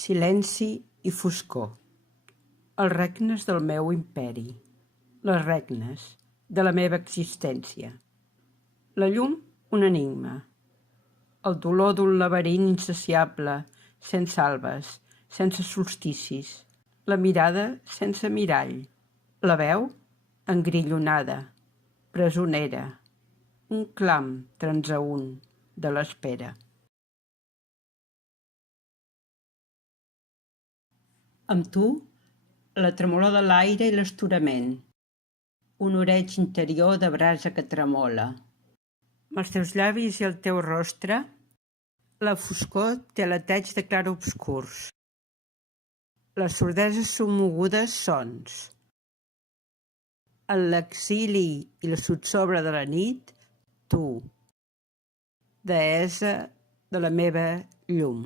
Silenci i foscor. Els regnes del meu imperi, les regnes de la meva existència. La llum, un enigma. El dolor d'un laberint insaciable, sense albes, sense solsticis. La mirada sense mirall. La veu, engrillonada, presonera. Un clam transeünt de l'espera. Amb tu, la tremolor de l'aire i l'esturament. Un oreig interior de brasa que tremola. Amb els teus llavis i el teu rostre, la foscor té aleteig de clarobscurs. Les sordeses són mogudes sons. En l'exili i la sotsobra de la nit, tu, deessa de la meva llum.